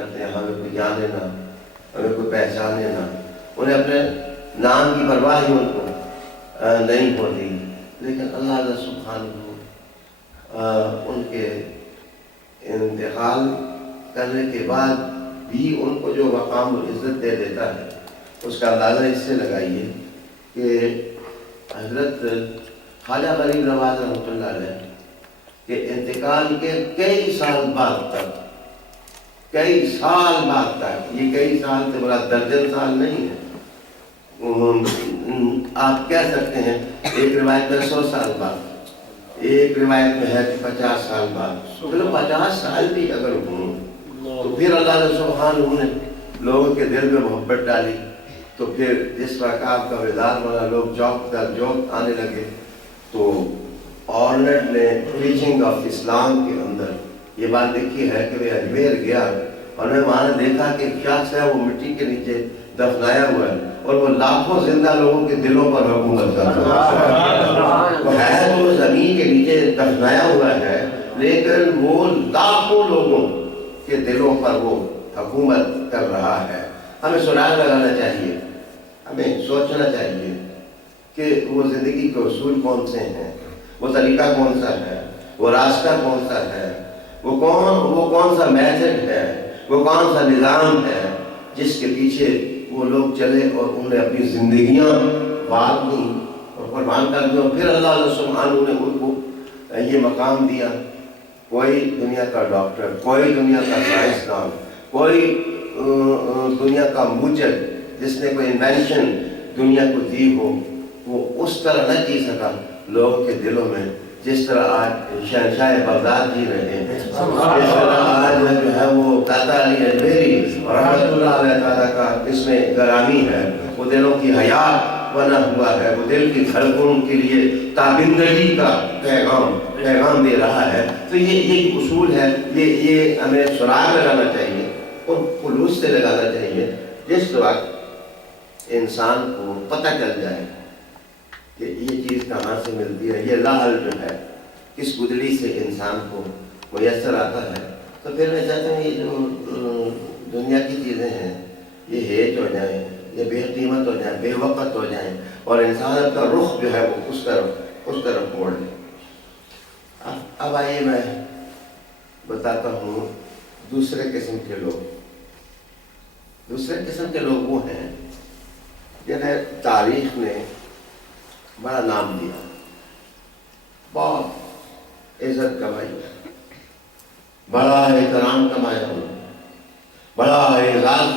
کرتے ہیں ہمیں کوئی جانے نہ، ہمیں کوئی پہچانے نہ، انہیں اپنے نام کی پرواہ ہی ان کو نہیں ہوتی، لیکن اللہ سبحانہ ان کے انتقال کرنے کے بعد بھی ان کو جو مقام و عزت دے دیتا ہے، اس کا اندازہ اس سے لگائیے کہ حضرت خواجہ غریب نواز رحمۃ اللہ علیہ کے انتقال کے کئی سال بعد تک، یہ کئی سال سے بڑا درجن سال نہیں ہے، آپ کہہ سکتے ہیں ایک روایت میں 100 سال بعد، ایک روایت میں ہے 50 سال بعد، چلو 50 سال بھی اگر ہوں تو پھر اللہ سبحانہ نے لوگوں کے دل میں محبت ڈالی، تو پھر جس وقت آپ کا بیدار ہونا، لوگ جوک در جوک آنے لگے، تو آرنٹ نے ٹیچنگ آف اسلام کے اندر یہ بات دیکھی ہے کہ وہ اجمیر گیا اور میں وہاں دیکھا کہ ایک شخص ہے وہ مٹی کے نیچے دفنایا ہوا ہے اور وہ لاکھوں زندہ لوگوں کے دلوں پر حکومت کرتا ہے، وہ ہے تو زمین کے نیچے دفنایا ہوا ہے لیکن وہ لاکھوں لوگوں کے دلوں پر وہ حکومت کر رہا ہے۔ ہمیں سراغ لگانا چاہیے، ہمیں سوچنا چاہیے کہ وہ زندگی کے اصول کون سے ہیں، وہ طریقہ کون سا ہے، وہ راستہ کون سا ہے، وہ کون سا میتھڈ ہے، وہ کون سا نظام ہے جس کے پیچھے وہ لوگ چلے اور انہوں نے اپنی زندگیاں وار دیں اور قربان کر دیں، اور پھر اللہ سبحانہ نے ان کو یہ مقام دیا۔ کوئی دنیا کا ڈاکٹر، کوئی دنیا کا سائنسدان، کوئی دنیا کا موجد جس نے کوئی انوینشن دنیا کو دی ہو، وہ اس طرح نہ جی سکا لوگوں کے دلوں میں جس طرح آج شہنشاہ بغداد جی رہے ہیں، جس طرح آج جو ہے وہ داتا علی اجمیری رحمۃ اللہ علیہ تعالیٰ کا اس میں گرامی ہے، وہ دلوں کی حیات بنا ہوا ہے، وہ دل کی دھڑکنوں کے لیے تابندگی کا پیغام دے رہا ہے۔ تو یہ اصول ہے، یہ ہمیں سراغ لگانا چاہیے اور خلوص سے لگانا چاہیے۔ جس وقت انسان کو پتہ چل جائے کہ یہ چیز کہاں سے ملتی ہے، یہ لاحل جو ہے کس گدڑی سے انسان کو میسر آتا ہے، تو پھر میں چاہتا ہوں یہ جو دنیا کی چیزیں ہیں یہ ہیج ہو جائیں، یہ بے قیمت ہو جائیں، بے وقت ہو جائیں، اور انسان کا رخ جو ہے وہ اس طرف موڑ لے۔ اب آئیے میں بتاتا ہوں دوسرے قسم کے لوگ۔ دوسرے قسم کے لوگ وہ ہیں جنہیں تاریخ نے بڑا نام دیا، بہت عزت کمائی، بڑا احترام کمایا، بڑا اعزاز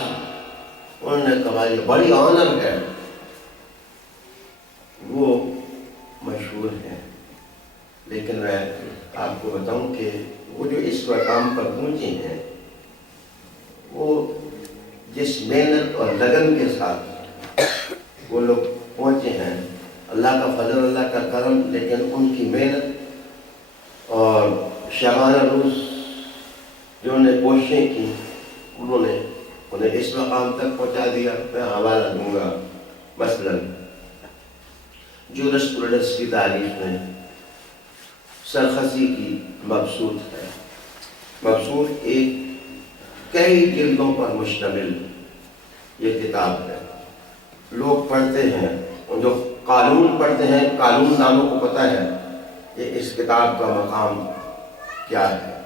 انہوں نے کمائی، بڑی آنر ہے، وہ مشہور ہیں۔ لیکن میں آپ کو بتاؤں کہ وہ جو اس مقام پر پہنچے ہیں، وہ جس محنت اور لگن کے ساتھ وہ لوگ پہنچے ہیں، اللہ کا فضل، اللہ کا کرم، لیکن ان کی محنت اور شبانہ روز جو انہوں نے کوششیں کی، انہیں اس مقام تک پہنچا دیا۔ میں حوالہ دوں گا، مثلاً جورسپروڈنس کی تعریف میں سرخسی کی مبسوط ہے۔ مبسوط ایک کئی جلدوں پر مشتمل یہ کتاب ہے، لوگ پڑھتے ہیں، جو قانون پڑھتے ہیں، قانون دانوں کو پتہ ہے کہ اس کتاب کا مقام کیا ہے،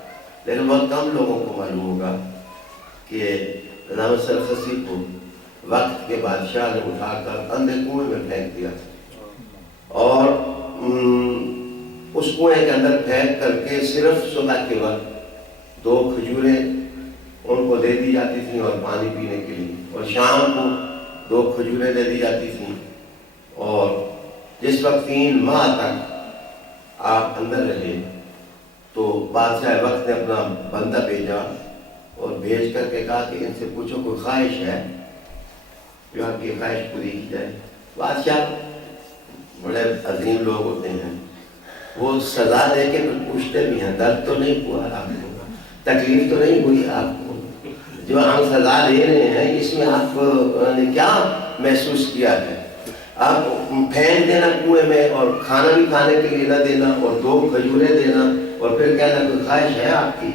لیکن بہت کم لوگوں کو معلوم ہوگا کہ علامہ سرخسی کو وقت کے بادشاہ نے اٹھا کر اندھے کنویں میں پھینک دیا، اور اس کنویں کے اندر پھینک کر کے صرف صبح کے وقت 2 کھجوریں ان کو دے دی جاتی تھیں اور پانی پینے کے لیے، اور شام کو 2 کھجوریں دے دی جاتی تھیں، اور جس وقت 3 ماہ تک آپ اندر رہے تو بادشاہ وقت نے اپنا بندہ بھیجا اور بھیج کر کے کہا کہ ان سے پوچھو کوئی خواہش ہے جو آپ کی خواہش پوری کی جائے۔ بادشاہ بڑے عظیم لوگ ہوتے ہیں، وہ سزا دے کے پوچھتے بھی ہیں، درد تو نہیں ہوا آپ کو، تکلیف تو نہیں ہوئی آپ کو، جو ہم سزا دے رہے ہیں اس میں آپ نے کیا محسوس کیا ہے؟ آپ پھینک دینا کنویں میں اور کھانا بھی کھانے کے لیے نہ دینا اور 2 کھجوریں دینا اور پھر کہنا کوئی خواہش ہے آپ کی؟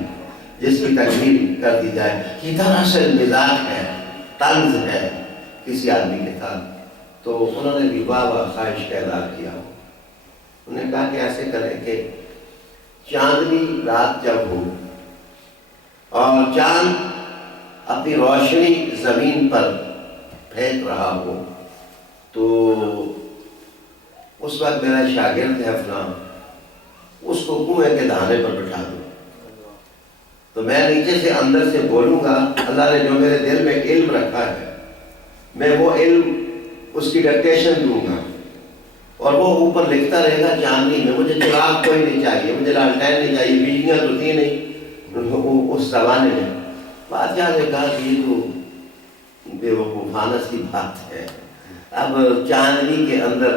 جس کی تکمیل کر دی جائے. یہ دراصل مزاج ہے، طنز ہے کسی آدمی کے ساتھ. تو انہوں نے بھی واہ واہ خواہش کا اظہار کیا. انہوں نے کہا کہ ایسے کریں کہ چاندنی رات جب ہو اور چاند اپنی روشنی زمین پر پھینک رہا ہو تو اس وقت میرا شاگرد ہے فلاں، اس کو کنویں کے دہانے پر بٹھا دو. تو میں نیچے سے اندر سے بولوں گا، اللہ نے جو میرے دل میں علم رکھا ہے میں وہ علم اس کی ڈکٹیشن دوں گا اور وہ اوپر لکھتا رہے گا چاندنی میں. مجھے چراغ کوئی نہیں چاہیے، مجھے لالٹین نہیں چاہیے، بجلیاں تو تھی نہیں اس زمانے میں. بادشاہ نے کہا کہ یہ تو بے وقوفانہ سی بات ہے. اب چاندنی کے اندر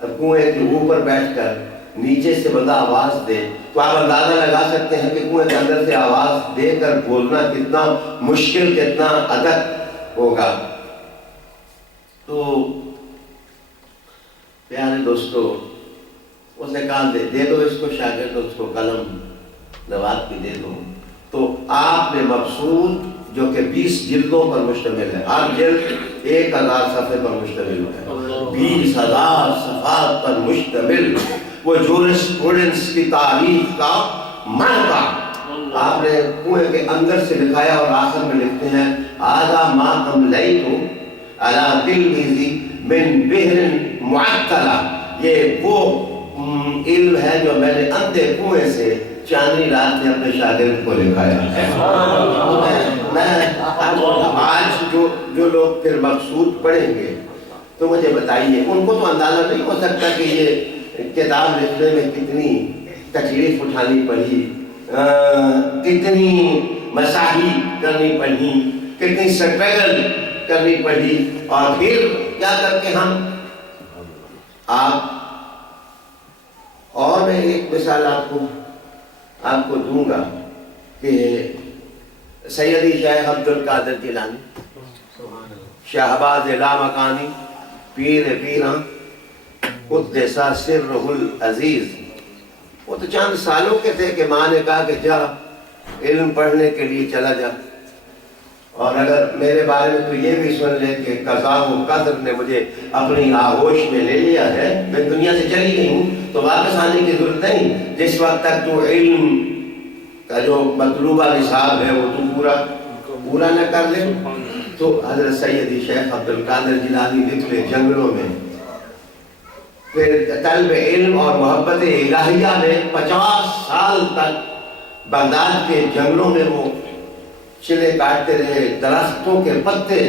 کنویں کے اوپر بیٹھ کر نیچے سے بندہ آواز دے تو آپ اندازہ لگا سکتے ہیں کہ کنویں کے اندر سے آواز دے کر بولنا کتنا مشکل، کتنا ادب ہوگا. تو پیارے دوستو اس نے کہا دے دو اس کو شاگرد، اس کو قلم نواد بھی دے دو. تو آپ نے مقصود جو کہ 20 جلدوں پر مشتمل ہے، ہر جلد 1000 صفحے پر مشتمل ہے، 20,000 صفحات پر مشتمل وہ جورسپروڈنس کی تاریخ کا مرکہ آپ نے کنویں کے اندر سے لکھایا اور آخر میں لکھتے ہیں آدھا ما املیت علی تلمیذی من بحر معطلہ. یہ وہ علم ہے جو میں نے اندھے کنویں سے چاندنی رات میں اپنے شاگرد کو لکھایا ہے. آج جو لوگ پھر مقصود پڑھیں گے تو مجھے بتائیے، ان کو تو اندازہ نہیں ہو سکتا کہ یہ کتاب لکھنے میں کتنی تکلیف اٹھانی پڑی، کتنی مساعی کرنی پڑی، کتنی سٹرگل کرنی پڑی، اور پھر کیا کر کے ہم آپ. اور میں ایک مثال آپ کو دوں گا کہ سیدی شیخ عبدالقادر جیلانی، شہباز لامکانی، پیر پیراں قدس سرہ العزیز، وہ تو چند سالوں کے تھے کہ ماں نے کہا کہ جا علم پڑھنے کے لیے چلا جا. اور اگر میرے بارے میں تو یہ بھی سن لے کہ قضاء و قدر نے مجھے اپنی آغوش میں لے لیا ہے، میں دنیا سے چلی گئی ہوں تو واپس آنے کی ضرورت نہیں. جس وقت تک تو علم کا جو مطلوبہ نصاب ہے وہ تو پورا نہ کر لے. تو حضرت سیدی شیخ عبدالقادر جیلانی نکلے جنگلوں میں، پھر طلب علم اور محبت الہیہ میں 50 سال تک بغداد کے جنگلوں میں وہ چلے کاٹتے رہے. درختوں کے پتے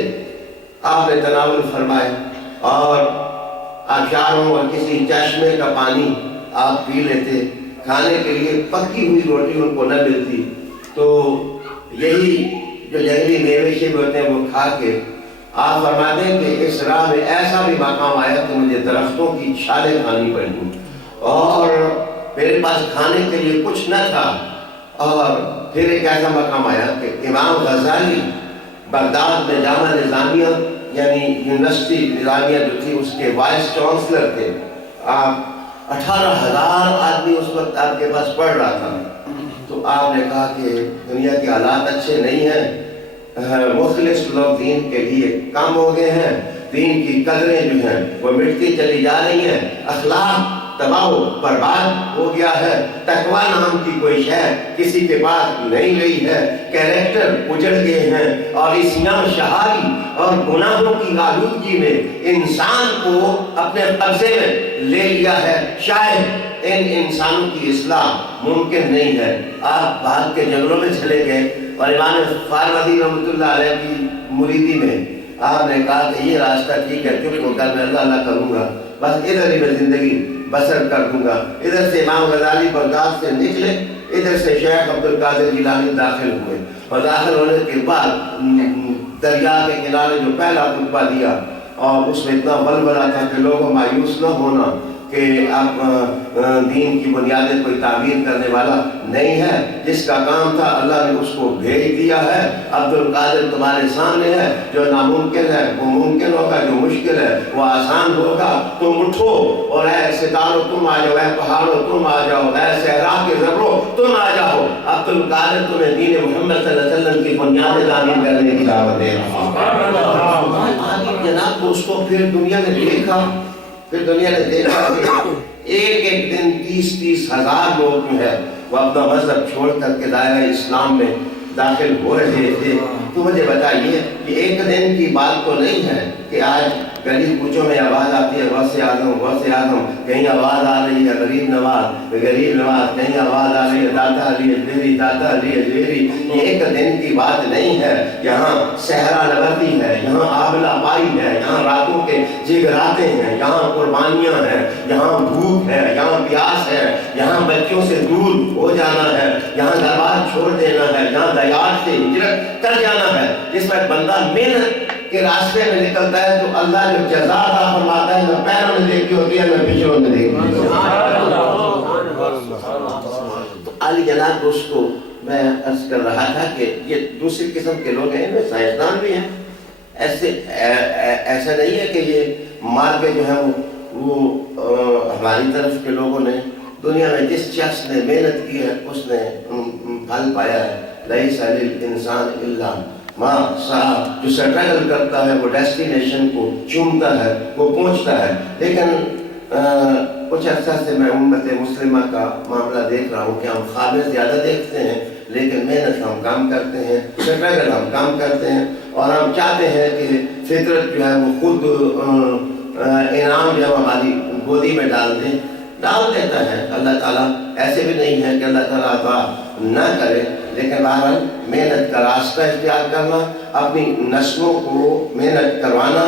آپ نے تناول فرمائے اور آبشاروں اور کسی چشمے کا پانی آپ پی لیتے. کھانے کے لیے پکی ہوئی روٹی ان کو نہ ملتی تو یہی جو جنگلی میوے شیب ہوتے ہیں وہ کھا کے آپ فرماتے ہیں کہ اس راہ میں ایسا بھی مقام آیا کہ مجھے درختوں کی چھالیں کھانی پڑی اور میرے پاس کھانے کے لیے کچھ نہ تھا. اور پھر ایک ایسا مقام آیا کہ امام غزالی بغداد میں جامعہ نظامیہ یعنی یونیورسٹی نظامیہ جو تھی اس کے وائس چانسلر تھے. آپ 18,000 آدمی اس وقت آپ کے پاس پڑھ رہا تھا. تو آپ نے کہا کہ دنیا کے حالات اچھے نہیں ہیں، مخلص لوگ دین کے لیے کم ہو گئے ہیں، دین کی قدریں جو ہیں وہ مٹتی چلی جا رہی ہیں، اخلاق تباہ و برباد ہو گیا ہے، تقویٰ نام کی کوئی شے کسی کے پاس نہیں رہی ہے، کیریکٹر اجڑ گئے ہیں اور اسیان شہاری اور گناہوں کی آلودگی نے انسان کو اپنے قبضے میں لے لیا ہے. شاید ان انسانوں کی اصلاح ممکن نہیں ہے. آپ بھاگ کے جنگلوں میں چلے گئے اور امام فاروقی رحمۃ اللہ علیہ کی مریدی میں آپ نے کہا کہ یہ راستہ ٹھیک ہے، چپ ہو کر میں اللہ اللہ کروں گا، بس ادھر ہی میں زندگی بسر کر دوں گا. ادھر سے امام غزالی بغداد سے نکلے، ادھر سے شیخ عبدالقادر جیلانی داخل ہوئے اور داخل ہونے کے بعد دریا کے کنارے جو پہلا خطبہ دیا اور اس میں اتنا بلبلا تھا کہ لوگوں مایوس نہ ہونا، کہ اب دین کی بنیادیں کوئی تعمیر کرنے والا نہیں ہے. جس کا کام تھا اللہ نے اس کو بھیج دیا ہے. عبد القادر تمہارے سامنے ہے. جو ناممکن ہے وہ ممکن ہوگا, جو مشکل ہے وہ آسان ہوگا. تم اٹھو اور اے ستاروں تم آ جاؤ, اے پہاڑوں تم آ جاؤ, اے صحرا کے ذروں تم آ جاؤ. عبد القادر تمہیں دین محمد صلی اللہ علیہ وسلم کی بنیادیں تعمیر کرنے کی دعوت دے رہا ہے. جناب دوستوں, پھر دنیا نے دیکھا کہ ایک دن 30 ہزار لوگ جو ہے وہ اپنا مذہب چھوڑ کر کے دائرہ اسلام میں داخل ہو رہے تھے. تو مجھے بتائیے کہ ایک دن کی بات تو نہیں ہے کہ آج گلی کوچوں میں آواز آتی ہے غوث اعظم, کہیں آواز آ رہی ہے غریب نواز, کہیں آواز آ رہی ہے داتا علی اجمیری. یہ ایک دن کی بات نہیں ہے. یہاں صحرا نوردی ہے, یہاں آبلہ پائی ہے, یہاں راتوں کے جگراتے ہیں, یہاں قربانیاں ہیں, یہاں بھوک ہے, یہاں پیاس ہے, یہاں بچوں سے دور ہو جانا ہے, یہاں گھر بار چھوڑ دینا ہے, یہاں دیار سے ہجرت کر جانا ہے. جس میں بندہ محنت کے راستے میں نکلتا ہے تو اللہ جو جزا عطا فرماتا ہے, نہ پیروں نے دیکھی ہوتی ہے نہ پچھڑوں نے دیکھی ہوتی ہے. تو علی جناب دوستو, میں عرض کر رہا تھا کہ یہ دوسری قسم کے لوگ ہیں, ان میں سائنسدان بھی ہیں. ایسا نہیں ہے کہ یہ مار کے جو ہے وہ ہماری طرف کے لوگوں نے دنیا میں جس شخص نے محنت کی ہے اس نے پھل پایا ہے. لیس للانسان الا ما سعی. جو سٹرگل کرتا ہے وہ ڈیسٹینیشن کو چومتا ہے, وہ پہنچتا ہے. لیکن کچھ عرصہ سے میں امت مسلمہ کا معاملہ دیکھ رہا ہوں کہ ہم خوابیں زیادہ دیکھتے ہیں لیکن محنت ہم کام کرتے ہیں, سٹرگل ہم کام کرتے ہیں, اور ہم چاہتے ہیں کہ فطرت جو ہے وہ خود انعام جو ہے ہماری گودی میں ڈال دیتا ہے. اللہ تعالیٰ ایسے بھی نہیں ہے کہ اللہ تعالیٰ عطا نہ کرے, لیکن بہرحال محنت کا راستہ اختیار کرنا, اپنی نسلوں کو محنت کروانا,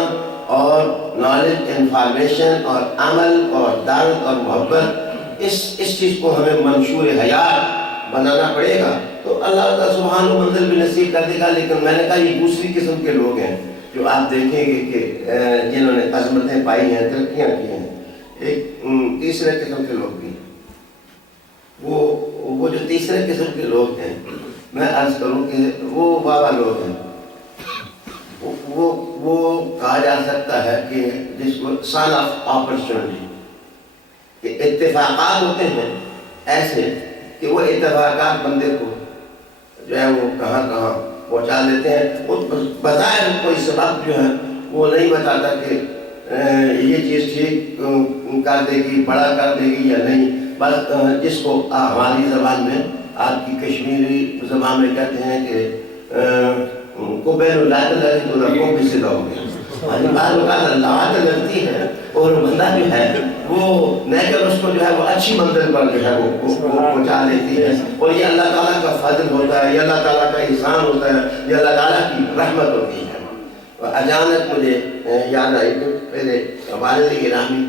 اور نالج, انفارمیشن اور عمل اور درد اور محبت, اس چیز کو ہمیں منشور حیات بنانا پڑے گا. تو اللہ تعالیٰ سبحانہ منزل بھی نصیب کر دے گا. لیکن میں نے کہا یہ دوسری قسم کے لوگ ہیں جو آپ دیکھیں گے کہ جنہوں نے عظمتیں پائی ہیں, ترقیاں کی ہیں. ایک تیسرے قسم کے لوگ بھی, وہ جو تیسرے قسم کے لوگ ہیں, میں عرض کروں کہ وہ بابا لوگ ہیں. وہ کہا جا سکتا ہے کہ جس کو سن آف اپرچونٹی, کہ اتفاقات ہوتے ہیں ایسے کہ وہ اتفاقات بندے کو جو ہے وہ کہاں پہنچا دیتے ہیں. وہ بظاہر کوئی سبب جو ہے وہ نہیں بتاتا کہ یہ چیز ٹھیک کر دے گی, بڑا کر دے گی یا نہیں. بس جس کو ہماری زبان میں, آپ کی کشمیری زبان میں کہتے ہیں کہ کو بین لات لگی تو لڑکوں بھی سیدھا ہو گیا. بعض اوقات لات لگتی ہے اور بندہ جو ہے وہ نیکر اس کو جو ہے وہ اچھی منزل پر جو ہے وہ پہنچا دیتی ہے. اور یہ اللہ تعالیٰ کا فضل ہوتا ہے, یہ اللہ تعالیٰ کا احسان ہوتا ہے, یہ اللہ تعالیٰ کی رحمت ہوتی ہے. اچانک مجھے یاد آئی کہ میرے والد گرامی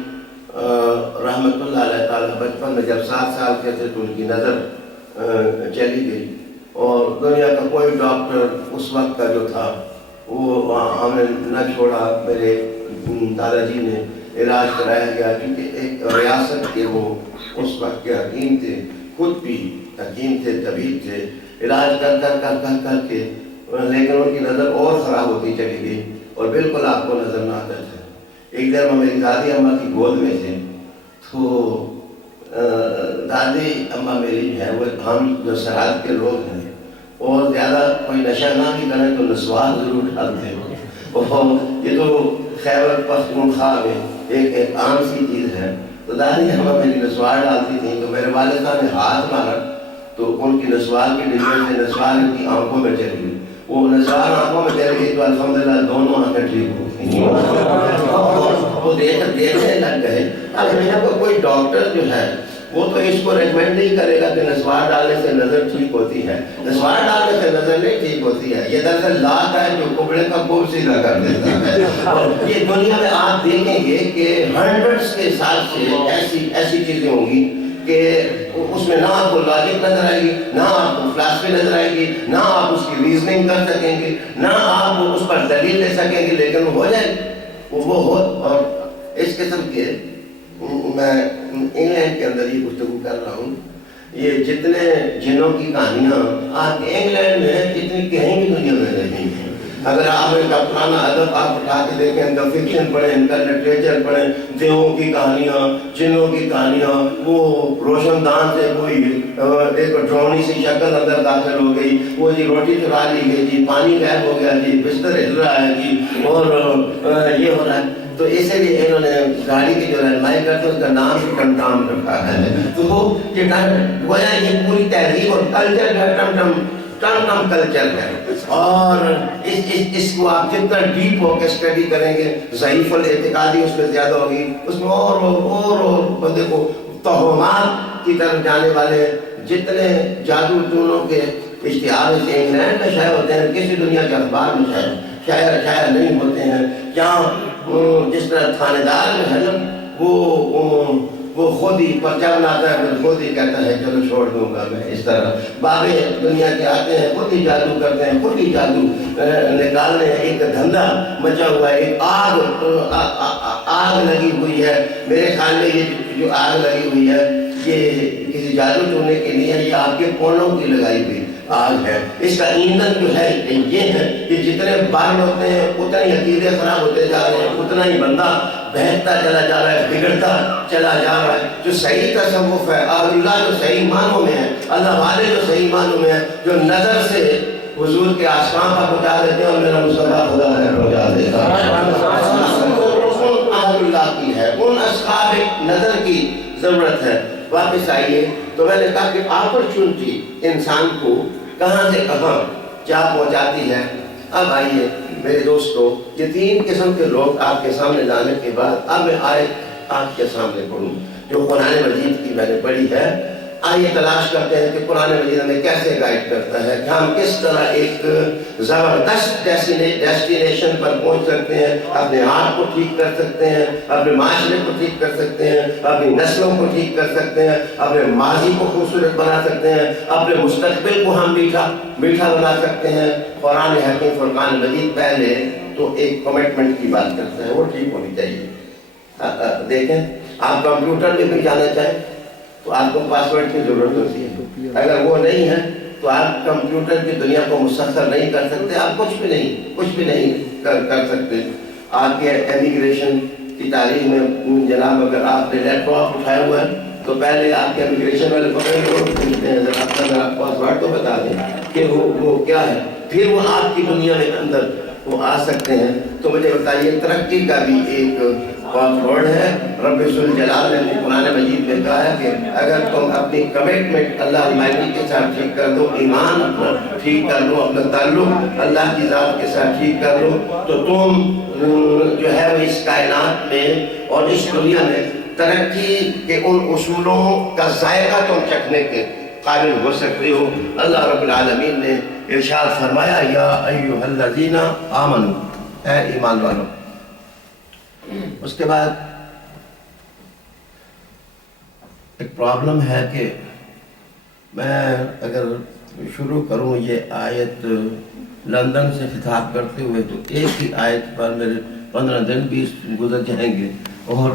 رحمۃ اللہ علیہ تعالیٰ بچپن میں جب 7 سال کے تھے تو ان کی نظر چلی گئی, اور دنیا کا کوئی ڈاکٹر اس وقت کا جو تھا وہ ہمیں نہ چھوڑا. میرے دادا جی نے علاج کرایا گیا, کیونکہ ایک ریاست کے وہ اس وقت کے حکیم تھے, خود بھی حکیم تھے, طبیب تھے. علاج کر کے لیکن ان کی نظر اور خراب ہوتی چلی گئی اور بالکل آپ کو نظر نہ آتا تھا. ایک دن میں میری دادی اماں کی گود میں تھے, تو دادی اماں میری جو ہے وہ, ہم جو سرحد کے لوگ ہیں اور زیادہ کوئی نشہ نہ بھی کریں تو نسوار ضرور ڈالتے ہیں. یہ تو خیبر پختونخوا میں ایک عام سی چیز ہے. تو دادی اماں میری نسوار ڈالتی تھیں, تو میرے والد صاحب نے ہاتھ مارا تو ان کی نسوار کی ڈبے سے نسوار ان کی آنکھوں میں چلی گئی. وہ نسوار آنکھوں میں چلی گئی تو الحمدللہ دونوں آنکھیں ٹھیک ہو گئی. وہ دیکھنے لگ گئے. اب یہاں پر کوئی ڈاکٹر جو ہے وہ تو اس کو ریکمینڈ نہیں کرے گا کہ نسوار ڈالنے سے نظر ٹھیک ہوتی ہے. نسوار ڈالنے سے نظر نہیں ٹھیک ہوتی ہے, یہ دراصل لات ہے جو کپڑے کا گول سیدھا کر دیتا ہے. اور یہ دنیا میں آپ دیکھیں گے کہ ہنڈریڈس کے ساتھ سے ایسی چیزیں ہوں گی کہ اس میں نہ آپ کو لاجک نظر آئے گی, نہ آپ کو فلاسفی نظر آئے گی, نہ آپ اس کی ریزننگ کر سکیں گے, نہ آپ اس پر دلیل لے سکیں گے, لیکن وہ ہو جائے وہ ہو. اور اس قسم کے میں انگلینڈ کے اندر یہ گفتگو کر رہا ہوں، یہ جتنے جنوں کی کہانیاں آپ انگلینڈ میں جتنی کہیں بھی دنیا میں نہیں ہیں، اگر آپ ان کا پرانا ادب آپ اٹھا کے دیکھیں، ان کا فکشن پڑھیں، ان کا لٹریچر پڑھیں، دیووں کی کہانیاں، جنوں کی کہانیاں، وہ روشن دان سے کوئی ایک ڈرونی سی شکل اندر داخل ہو گئی، وہ جی روٹی چرا لی گئی جی، پانی غائب ہو گیا جی، بستر ہل رہا ہے جی، اور یہ ہو رہا ہے. تو اسی لیے انہوں نے گاڑی کی جو رہنمائی کرتے ہیں اس کا نام ہی ٹم رکھا ہے. تو یہ گویا یہ پوری تہذیب اور کلچر ہے، ٹم کلچر ہے. اور اس کو آپ جتنا ڈیپ ہو کے اسٹڈی کریں گے، ضعیف الاعتقادی اس میں زیادہ ہوگی، اس میں اور بندے کو توہمات کی طرف جانے والے جتنے جادو ٹونوں کے اشتہار سے انگلینڈ میں شائع ہوتے ہیں، کسی دنیا کے اخبار میں شائع نہیں ہوتے ہیں. جہاں جس طرح تھانے دار جو ہے نا وہ خود ہی پرچہ بناتا ہے، پھر خود ہی کہتا ہے چلو چھوڑ دوں گا میں. اس طرح بابے دنیا کے آتے ہیں، خود ہی جادو کرتے ہیں، خود ہی جادو نکالنے. ایک دھندا مچا ہوا ہے، ایک آگ لگی ہوئی ہے. میرے خیال میں یہ جو آگ لگی ہوئی ہے یہ کسی جادو ٹونے کے لیے، یہ آپ کے پونوں کی لگائی ہوئی آگ ہے. اس کا ایندھن جو ہے یہ ہے کہ جتنے بال ہوتے ہیں اتنے ہی عقیدے خراب ہوتے جا رہے ہیں، اتنا ہی بندہ بہتتا چلا جا رہا ہے، بگڑتا چلا جا رہا ہے. جو صحیح تصوف ہے، اللہ جو صحیح معنوں میں ہے، اللہ والے جو صحیح معنوں میں ہے، جو نظر سے حضور کے آسمان پر پہنچا دیتے ہیں، اور میرا مصطفیٰ خدا ہے پہنچا دیتا اللہ کی ہے، ان اصحاب نظر کی ضرورت ہے. واپس آئیے. تو میں نے کہا کہ اپرچونٹی انسان کو کہاں سے کہاں جا پہنچاتی ہے. اب آئیے میرے دوستو، یہ تین قسم کے لوگ آپ کے سامنے لانے کے بعد اب میں آیت آپ کے سامنے پڑھوں جو قرآن مجید کی میں نے پڑھی ہے. آئیے تلاش کرتے ہیں کہ قرآن مجید ہمیں کیسے گائیڈ کرتا ہے کہ ہم کس طرح ایک زبردست ڈیسٹینیشن پر پہنچ سکتے ہیں، اپنے آپ کو ٹھیک کر سکتے ہیں، اپنے معاشرے کو ٹھیک کر سکتے ہیں، اپنی نسلوں کو ٹھیک کر سکتے ہیں، اپنے ماضی کو خوبصورت بنا سکتے ہیں، اپنے مستقبل کو ہم میٹھا بنا سکتے ہیں. قرآن حکیم فرقان مجید پہلے تو ایک کمٹمنٹ کی بات کرتا ہے، وہ ٹھیک ہونی چاہیے. دیکھیں، آپ کمپیوٹر میں بھی جانا چاہیں تو آپ کو پاسورڈ کی ضرورت ہوتی ہے. اگر وہ نہیں ہے تو آپ کمپیوٹر کی دنیا کو مسخر نہیں کر سکتے، آپ کچھ بھی نہیں کر سکتے. آپ کے امیگریشن کی تاریخ میں جناب اگر آپ نے لیپ ٹاپ اٹھایا ہوا ہے تو پہلے آپ کے امیگریشن والے پوچھتے ہیں آپ پاسورڈ تو بتا دیں کہ وہ کیا ہے، پھر وہ آپ کی دنیا کے اندر وہ آ سکتے ہیں. تو مجھے بتائیے، ترقی کا بھی ایک پاسورڈ ہے. رب ذوالجلال نے قرآن مجید میں کہا ہے کہ اگر تم اپنی کمٹمنٹ اللہ المیتی کے ساتھ ٹھیک کر دو، ایمان اپنا ٹھیک کر لو، اپنا تعلق اللہ کی ذات کے ساتھ ٹھیک کر لو، تو تم جو ہے وہ اس کائنات میں اور اس دنیا میں ترقی کے ان اصولوں کا ذائقہ تم چکھنے کے قابل ہو سکتے ہو. اللہ رب العالمین نے ارشاد فرمایا، یا ایھا الذین آمنوا، اے ایمان والو. اس کے بعد ایک پرابلم ہے کہ میں اگر شروع کروں یہ آیت لندن سے خطاب کرتے ہوئے تو ایک ہی آیت پر میرے 15 دن 20 گزر جائیں گے، اور